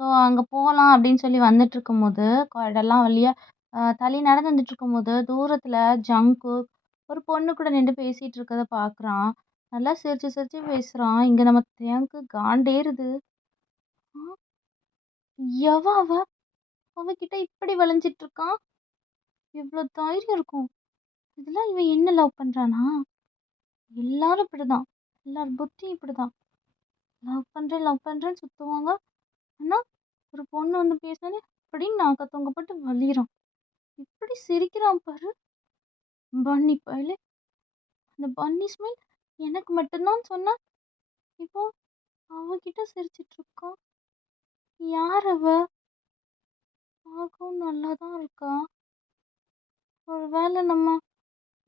ஸோ அங்க போலாம் அப்படின்னு சொல்லி வந்துட்டுருக்கும்போது, காரிடார்லாம் வழியா தள்ளி நடந்து வந்துட்டுருக்கும்போது, தூரத்துல ஜங்குக் ஒரு பொண்ணு கூட நின்று பேசிட்டு இருக்கத பார்க்குறான். நல்லா சிரிச்சு சிரிச்சு பேசுறான். இங்க நம்ம தேங்க்கு காண்டேறுது. ஆ எவ அவ? அவகிட்ட இப்படி வளைஞ்சிட்டு இருக்கான்? இவ்ளோ தைரியம் இருக்கும். இதெல்லாம் இவன் என்ன லவ் பண்றானா? எல்லாரும் இப்படிதான். எல்லார் புத்தியும் இப்படிதான். லவ் பண்றேன்னு சுத்துவாங்க. ஆனா, ஒரு பொண்ணு வந்து பேசினாலே அப்படின்னு நாக்க தொங்கப்பட்டு வலியறான். எப்படி சிரிக்கிறான் பாரு! பன்னி பயலே! அந்த பன்னி ஸ்மைல் எனக்கு மட்டும் தான் சொன்னா, இப்போ அவகிட்ட சிரிச்சுட்டு இருக்கான். யார் அவ? பார்க்கவும் நல்லா தான் இருக்கா. ஒரு வேளை நம்ம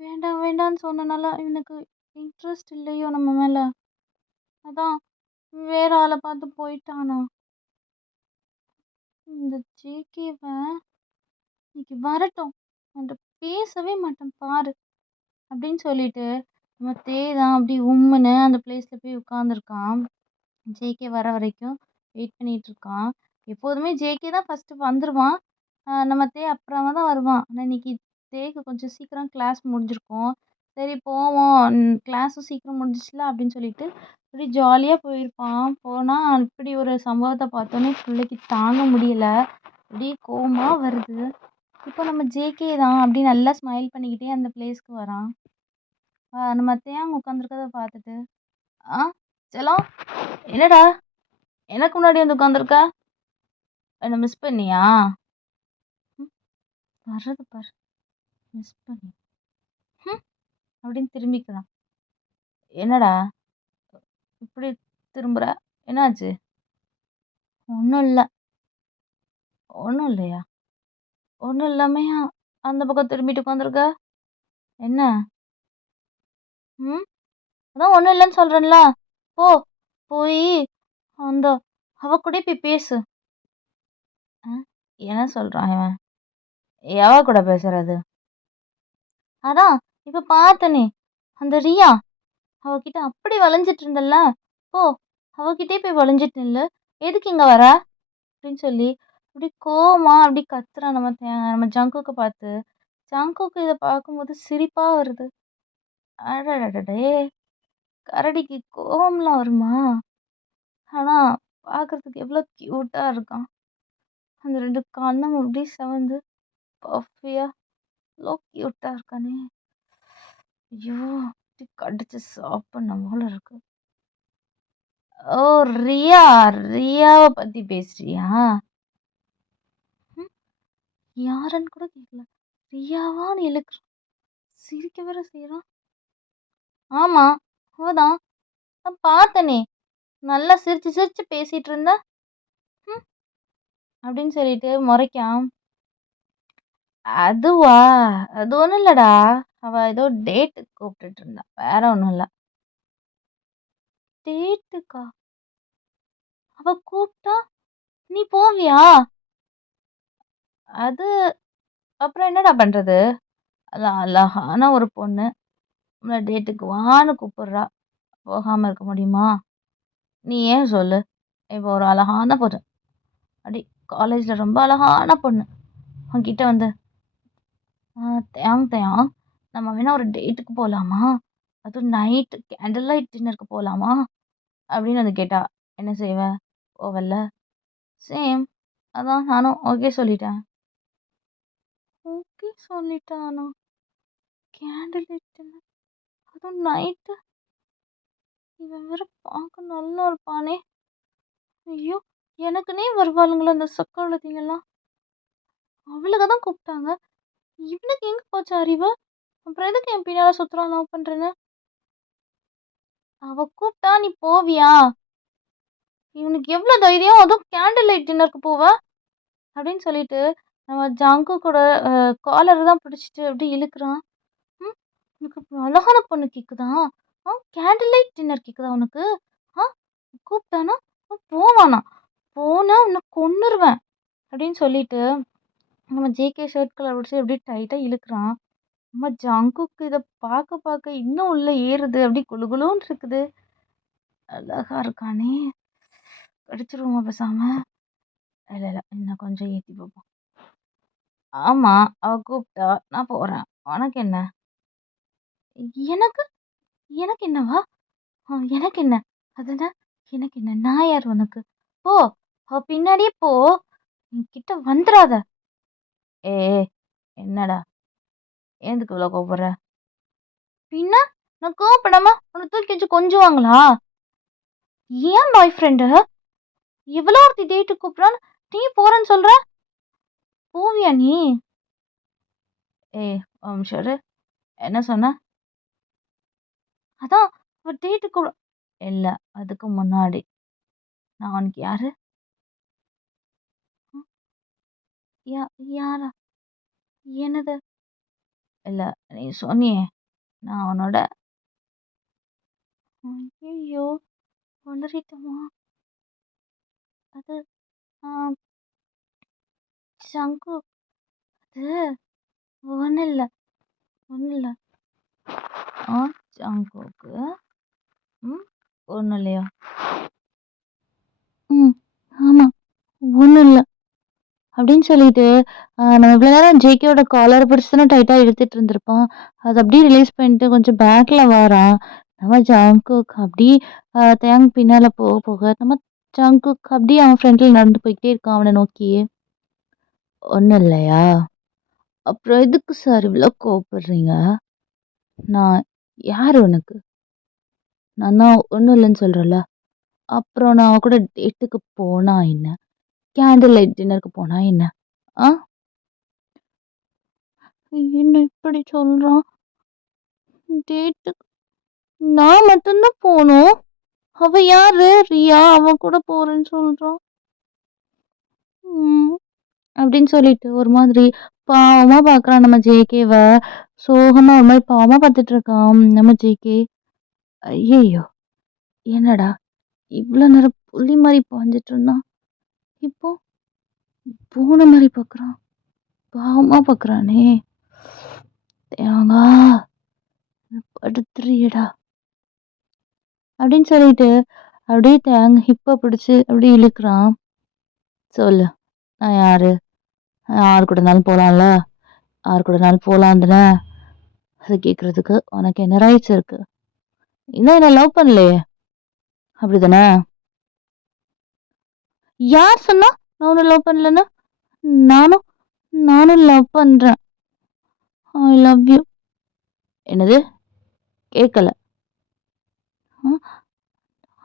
வேண்டாம் வேண்டான்னு சொன்னனால இவனுக்கு இன்ட்ரெஸ்ட் இல்லையோ நம்ம மேல? அதான் வேற ஆள பார்த்து போயிட்டானா? இந்த ஜேகேவ இன்னைக்கு வரட்டும். அவன்ட்ட பேசவே மாட்டேன் பாரு. அப்படின்னு சொல்லிட்டு, நம்ம தேதான் அப்படி உம்முன்னு அந்த பிளேஸ்ல போய் உட்காந்துருக்கான். ஜேகே வர வரைக்கும் வெயிட் பண்ணிட்டு இருக்கான். எப்போதுமே ஜேகே தான் ஃபர்ஸ்ட்டு வந்துருவான். நம்ம தே அப்புறமா தான் வருவான். ஆனா இன்னைக்கு தேக்கு கொஞ்சம் சீக்கிரம் கிளாஸ் முடிஞ்சிருக்கும். சரி போவோம். கிளாஸும் சீக்கிரம் முடிஞ்சிச்சுல அப்படின்னு சொல்லிட்டு, அப்படியே ஜாலியா போயிருப்பான். போனா இப்படி ஒரு சம்பவத்த பார்த்தோன்னே பிள்ளைக்கு தாங்க முடியல. அப்படியே கோவமா வருது. இப்போ நம்ம ஜேகே தான் அப்படி நல்லா ஸ்மைல் பண்ணிக்கிட்டே அந்த பிளேஸ்க்கு வரான். நம்ம தேயாங்க உட்காந்துருக்கறத பார்த்துட்டு, "ஆ செல்லம் என்னடா எனக்கு முன்னாடி வந்து உட்காந்துருக்க? என்ன மிஸ் பண்ணியா? ம் வர்றது பாரு மிஸ் பண்ணி ம்" அப்படின்னு திரும்பிக்கிறான். "என்னடா இப்படி திரும்புற? என்னாச்சு?" "ஒண்ணும் இல்ல." "ஒண்ணும் இல்லையா? ஒண்ணும் இல்லாமயா அந்த பக்கம் திரும்பிட்டு உட்காந்துருக்க? என்ன? ம் அதான் ஒண்ணும் இல்லன்னு சொல்றேன்ல. போ போயி அந்த அவ கூடயே போய் பேசு." அ என்ன சொல்றான் இவன்? எவ கூட பேசுறது? அதான் இப்ப பார்த்தனே, அந்த ரியா. அவகிட்ட அப்படி வளைஞ்சிட்டு இருந்தல்ல, போ அவகிட்டயே போய் வளைஞ்சிட்டு நில்லு. எதுக்கு இங்க வர? அப்படின்னு சொல்லி, அப்படி கோவமா அப்படி கத்துறான் நம்ம ஜங்குக்க பார்த்து. ஜங்குக்கு இத பார்க்கும்போது சிரிப்பா வருது. அடடடடே! கரடிக்கு கோவம்லாம் வருமா? ஆனா பார்க்கறதுக்கு எவ்வளோ கியூட்டா இருக்கான். அந்த 2 கண்ணும் அப்படியே செவந்து, பஃபியா எவ்வளோ கியூட்டா இருக்கானே! ஐயோ! அப்படியே கடிச்சு சாப்பிடணும் போல இருக்கு. ஓ! ரியா! ரியாவ பத்தி பேசுறியா? ம். யாருன்னு கூட கேட்கல. ரியாவான்னு இழுக்குறான். சிரிக்க வேற செய்றான். ஆமா, அவ தான். நான் பார்த்தனே! நல்லா சிரிச்சு சிரிச்சு பேசிட்டு இருந்தா. ம். அப்படின்னு சொல்லிட்டு முறைக்கான். அதுவா? அது ஒண்ணும் இல்லடா. அவ ஏதோ டேட்டுக்கு கூப்பிட்டுட்டு இருந்தா. வேற ஒண்ணும் இல்ல. டேட்டுக்கா? அவ கூப்ட்டா நீ போவியா? அது அப்புறம் என்னடா பண்றது? அழகான ஒரு பொண்ணு. நம்மள டேட்டுக்கு வான்னு கூப்பிடுறா. போகாம இருக்க முடியுமா? நீ ஏன் சொல்லு? இப்போ ஒரு அழகான பொண்ணு. அப்டி காலேஜ்ல ரொம்ப அழகான பொண்ணு. உன்கிட்ட வந்து, "தயாங் தயாங், நம்ம வேணா ஒரு டேட்டுக்கு போலாமா? அதுவும் நைட் கேண்டில் லைட் டின்னருக்கு போலாமா?" அப்படின்னு வந்து கேட்டா. என்ன செய்வ? போவல்ல? சேம். அதான் நானும் ஓகே சொல்லிட்டேன். ஓகே சொல்லிட்டானா? கேண்டில் லைட் டின்னர் அதுவும் நைட்டு? இவன் வேற பார்க்க நல்லா இருப்பானே! ஐயோ! எனக்குன்னே வருவாளுங்களா இந்த சக்காளத்திங்கலாம். அவளுக தான் கூப்ட்டாங்க. இவனுக்கு எங்க போச்சு அறிவு? அப்புறம் எதுக்கு என் பின்னால சுத்துறான் லவ் பண்றேன்னு? அவ கூப்ட்டா நீ போவியா? இவனுக்கு எவ்ளோ தைரியம்? அதுவும் கேண்டில் லைட் டின்னருக்கு போவ? அப்படின்னு சொல்லிட்டு நம்ம ஜங்குக்கோட காலர் தான் பிடிச்சிட்டு அப்படியே இழுக்குறான். ம். உனக்கு அழகான பொண்ணு கேக்குதா? கேண்டில் லைட் டின்னர் கேக்குதா உனக்கு? ஆ கூப்ட்டானா? போவானா? போனா உன்ன கொன்னுருவேன். அப்படின்னு சொல்லிட்டு நம்ம ஜேகே ஷர்ட் கலர் பிடிச்சு அப்படியே டைட்டா இழுக்குறான். நம்ம ஜங்குக்கு இத பாக்க பாக்க இன்னும் உள்ள ஏறுது. அப்படியே குளு குளுன்னு இருக்குது. அழகா இருக்கானே! கடிச்சிருவோமா பேசாம? இல்ல, இல்ல. இன்னும் கொஞ்சம் ஏத்தி பாப்போம். ஆமா. அவ கூப்ட்டா. நான் போறேன். உனக்கு என்ன? எனக்கு? எனக்கு என்னவா? எனக்கு என்ன? அதுனா எனக்கு என்ன? நான் யார் உனக்கு? போ! அவ பின்னாடியே போ! என்கிட்ட வந்துராத! ஏய்! ஏய்! என்னடா? எதுக்கு இவ்ளோ கோவப்படுற? பின்ன? நான் கோவப்படாம உன்ன தூக்கி வச்சு கொஞ்சுவாங்களா? ஏன் பாய் ஃப்ரெண்டு? எவ்வளோ ஒருத்தி டேட்டுக்கு கூப்பிடுறான்னு, நீ போறேன்னு சொல்ற? போவியா நீ? ஏய்! ஒரு நிமிஷம் இரு. என்ன சொன்ன? அதான் அவ டேட்டுக்கு இல்ல. அதுக்கு முன்னாடி. நான் உனக்கு யாரு? ம். யா யாரா? என்னது? இல்ல. நீ சொன்னியே! நான் உன்னோட ஐய்யய்யோ! ஒளறிட்டோமா? அது ஆ ஜங்குக். அது ஒண்ணும் இல்ல, ஒண்ணும் இல்ல. ஆ ஜங்குக்கு. ம். ஒண்ணும் இல்லையா? ம். ஆமா. ஒண்ணும் இல்ல. அப்படின்னு சொல்லிட்டு, நம்ம இவ்வளோ நேரம் ஜேகேவோட காலர பிடிச்சு தானே டைட்டா இழுத்துட்டு இருந்திருப்போம். அத அப்படியே ரிலீஸ் பண்ணிட்டு கொஞ்சம் பேக்ல வாரான். நம்ம ஜங்குக் அப்படியே தயாங் பின்னால போக போக, நம்ம ஜங்குக் அப்படியே அவன் ஃப்ரண்ட்ல நடந்து போய்க்கிட்டே இருக்கான் அவன நோக்கி. "ஒண்ணும் இல்லையா? அப்புறம் எதுக்கு சார் இவ்ளோ கோவப்படுறீங்க? நான் யாரு உனக்கு? நான் தான் ஒண்ணும் இல்லன்னு சொல்றேன்ல. அப்புறம் நான் அவ கூட டேட்டுக்கு போனா என்ன? கேண்டில் லைட் டின்னருக்கு போனா என்ன? ஆ? என்ன இப்படி சொல்றான்? டேட்டுக்கு நான் மட்டும் தான் போணும். அவ யாரு? ரியா. அவ கூட போறேன்னு சொல்றான். ம். அப்படின்னு சொல்லிட்டு ஒரு மாதிரி பாவமா பார்க்குறான் நம்ம ஜேகேவ. சோகமா ஒரு மாரி பாவமா பார்த்துட்டு இருக்கான் நம்ம ஜேகே. ஐயய்யோ! என்னடா இவ்ளோ நேரம் புலி மாரி பாஞ்சுட்டு இருந்தான். இப்போ பூனை மாரி பார்க்குறான். பாவமா பார்க்குறானே! தேங்கா படுத்துறியேடா! அப்படின்னு சொல்லிட்டு அப்படியே ஹிப்ப பிடிச்சு அப்படியே இழுக்குறான். சொல்லு. நான் யாரு? யார் கூடனாலும் போலாம்ல? யார் கூடனாலும் போலாம் தானே? அத கேட்கறதுக்கு உனக்கு என்ன ரைட்ஸ் இருக்கு? இன்னும் என்ன லவ் பண்ணலையே! அப்படிதானே? யார் சொன்னா? நான் உன்ன லவ் பண்ணலன்னு? நானும் நானும் லவ் பண்றேன். I love you. என்னது? கேட்கல.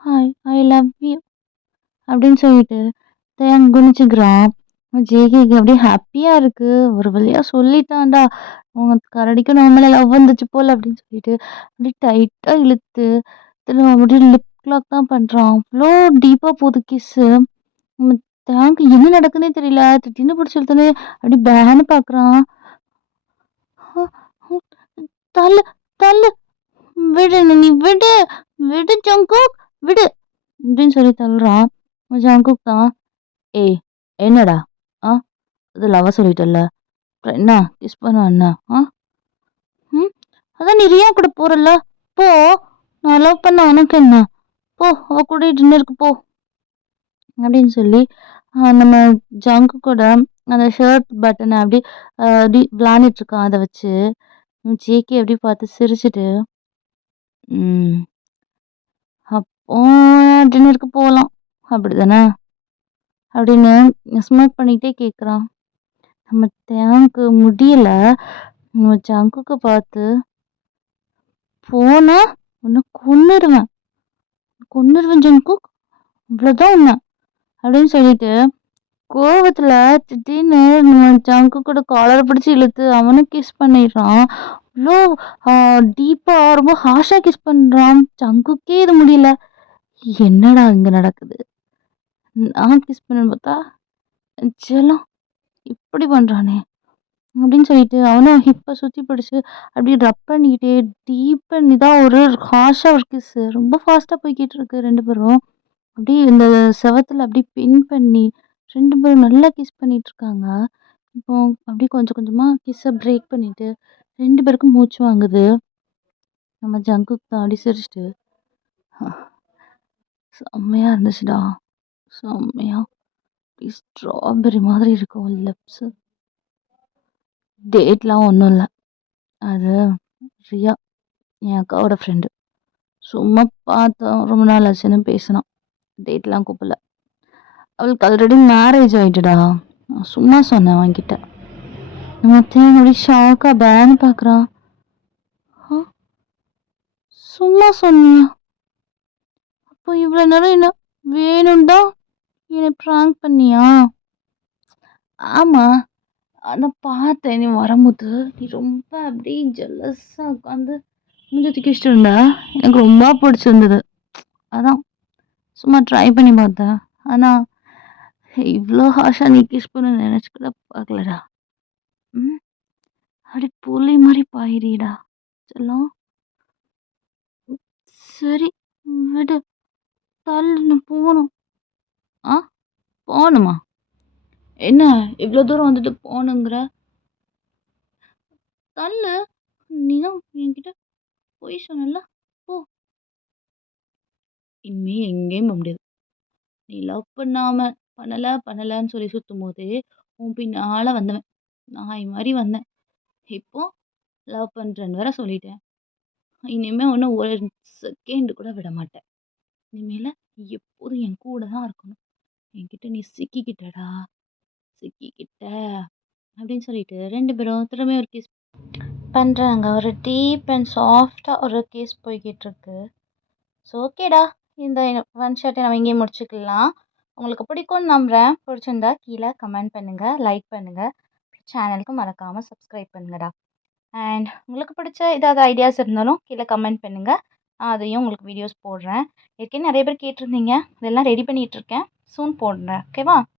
ஐ ஐ லவ் யூ அப்படின்னு சொல்லிட்டு குனிஞ்சுக்கிறான். ஜேகேக்கு அப்படியே ஹாப்பியா இருக்கு. ஒரு வழியா சொல்லிட்டான்டா. உங்க கரடிக்கும் நம்ம மேல லவ் வந்துச்சு போல அப்படின்னு சொல்லிட்டு அப்படியே டைட்டா இழுத்து திரும்ப அப்படியே லிப் லாக் தான் பண்றான். அவ்ளோ டீப்பா போகுது கிஸ்ஸு. நம்ம தேங்க் என்ன நடக்குன்னே தெரியல. திடீர்னு பிடிச்சி இழுத்தோனே அப்படியே பேன்னு பார்க்குறான். அ ஹு தள்ளு தள்ளு விடு நீ விடு விடு ஜங்குக் விடு அப்படின்னு சொல்லி தள்ளுறான். ஜங்குக் தான், ஏய் என்னடா? ஆ அது லவ்வ சொல்லிட்டல்ல. அப்புறம் என்ன கிஸ் பண்ண என்ன? ஆ ம் அதான் நீ ரியா கூட போறல்ல. போ. நான் லவ் பண்ண உனக்கு என்ன? போ அவ கூட டின்னருக்கு போ அப்படின்னு சொல்லி நம்ம ஜங்குக்கோட அந்த ஷர்ட் பட்டனை அப்படி அப்படி விளாண்டுட்டு இருக்கான் அதை வச்சு. ஜேகே அப்படி பார்த்து சிரிச்சுட்டு, ம் அப்போ டின்னருக்கு போகலாம் அப்படிதானே அப்படின்னு ஸ்மோக் பண்ணிக்கிட்டே கேட்குறான். நம்ம தேங்க்கு முடியல. நம்ம ஜங்குக்கு பார்த்து, போனா உன்னை கொன்னுருவேன் கொன்னுருவேன் ஜங்குக், இவ்வளோதான் உன்னை அப்படின்னு சொல்லிட்டு கோவத்துல திடீர்னு நம்ம ஜங்கு கூட காலரை பிடிச்சி இழுத்து அவனும் கிஸ் பண்ணிடுறான். அவ்வளோ டீப்பா ரொம்ப ஹார்ஷா கிஸ் பண்றான். ஜங்குக்கே இது முடியல. என்னடா இங்க நடக்குது? நான் கிஸ் பண்ணு பார்த்தா செல்லம் இப்படி பண்றானே அப்படின்னு சொல்லிட்டு அவனும் ஹிப்பை சுத்தி பிடிச்சு அப்படி ரப் பண்ணிக்கிட்டே டீப் பண்ணி தான் ஒரு ஹார்ஷா ஒரு கிஸ் ரொம்ப ஃபாஸ்டா போய்கிட்டு இருக்கு. ரெண்டு பேரும் அப்படியே இந்த செவத்துல அப்படியே பின் பண்ணி 2 பேரும் நல்லா கிஸ் பண்ணிட்டு இருக்காங்க. இப்போ அப்படியே கொஞ்சம் கொஞ்சமா கிஸ்ஸ பிரேக் பண்ணிட்டு 2 பேருக்கும் மூச்சு வாங்குது. நம்ம ஜங்குக் தான் அப்படி சிரிச்சுட்டு, செம்மையா இருந்துச்சுடா. செம்மையா ஸ்ட்ராபெர்ரி மாதிரி இருக்கும் உன் லிப்ஸ். டேட்லாம் ஒன்றும் இல்லை. அது ரியா, என் அக்காவோட ஃப்ரெண்டு. சும்மா பார்த்தோம், ரொம்ப நாள் ஆச்சுன்னு பேசினான். டேட்லாம் கூப்பிடல. அவளுக்கு ஆல்ரெடி மேரேஜ் ஆயிட்டுடா. நான் சும்மா சொன்னேன் அவன்கிட்ட. மத்தேன் அப்படி ஷாக்கா பேன்னு பார்க்குறான். சும்மா சொன்னியா? அப்போ இவ்வளோ நேரம் என்ன வேணும்டா என்னை ப்ராங்க் பண்ணியா? ஆமா, அதான் பார்த்தேன் நீ வரும்போது நீ ரொம்ப அப்படியே ஜெல்லஸாக உட்காந்து மூஞ்சி தூக்கி வச்சுட்டு இருந்தா. எனக்கு ரொம்ப பிடிச்சிருந்தது. அதான் சும்மா ட்ரை பண்ணி பார்த்தேன். ஆனால் இவ்வளோ ஹாஷா நீ கிஸ் பண்ண நினச்சி கூட பார்க்கலடா. ம் அப்படி புலி மாதிரி பாயிரிடா செல்லம். சரி விடு, தள்ளுன்னு போகணும். ஆ போகணுமா? என்ன இவ்வளோ தூரம் வந்துட்டு போகணுங்கிற? தள்ளு, நீ தான் என்கிட்ட பொய் சொன்னல. போ. இனிமே எங்கேயும் போக முடியாது. நீ லவ் பண்ணலன்னு சொல்லி சுற்றும் போது உன் பின்னால் வந்தவன் நாய் மாதிரி வந்தேன். இப்போ லவ் பண்ணுறேன்னு வேற சொல்லிட்டேன். இனிமேல் ஒன்றும் ஒரு செகண்ட் கூட விட மாட்டேன். இனிமேல் நீ எப்போதும் என் கூட தான் இருக்கணும். என்கிட்ட நீ சிக்கிக்கிட்டடா, சிக்கிக்கிட்ட அப்படின்னு சொல்லிட்டு 2 பேரும் திரும்ப ஒரு கிஸ் பண்ணுறாங்க. ஒரு டீப் அண்ட் சாஃப்டாக ஒரு கிஸ் போய்கிட்டு இருக்கு. ஸோ ஓகேடா, இந்த ஒன் ஷாட்டை நம்ம இங்கேயே முடிச்சுக்கலாம். உங்களுக்கு பிடிக்கும்னு நம்புகிறேன். பிடிச்சிருந்தா கீழே கமெண்ட் பண்ணுங்கள், லைக் பண்ணுங்கள், சேனலுக்கு மறக்காமல் சப்ஸ்கிரைப் பண்ணுங்கடா. அண்ட் உங்களுக்கு பிடிச்ச ஏதாவது ஐடியாஸ் இருந்தாலும் கீழே கமெண்ட் பண்ணுங்கள். நான் அதையும் உங்களுக்கு வீடியோஸ் போடுறேன். ஏற்கனவே நிறைய பேர் கேட்டிருந்தீங்க, இதெல்லாம் ரெடி பண்ணிகிட்ருக்கேன். சூன் போடுறேன். ஓகேவா?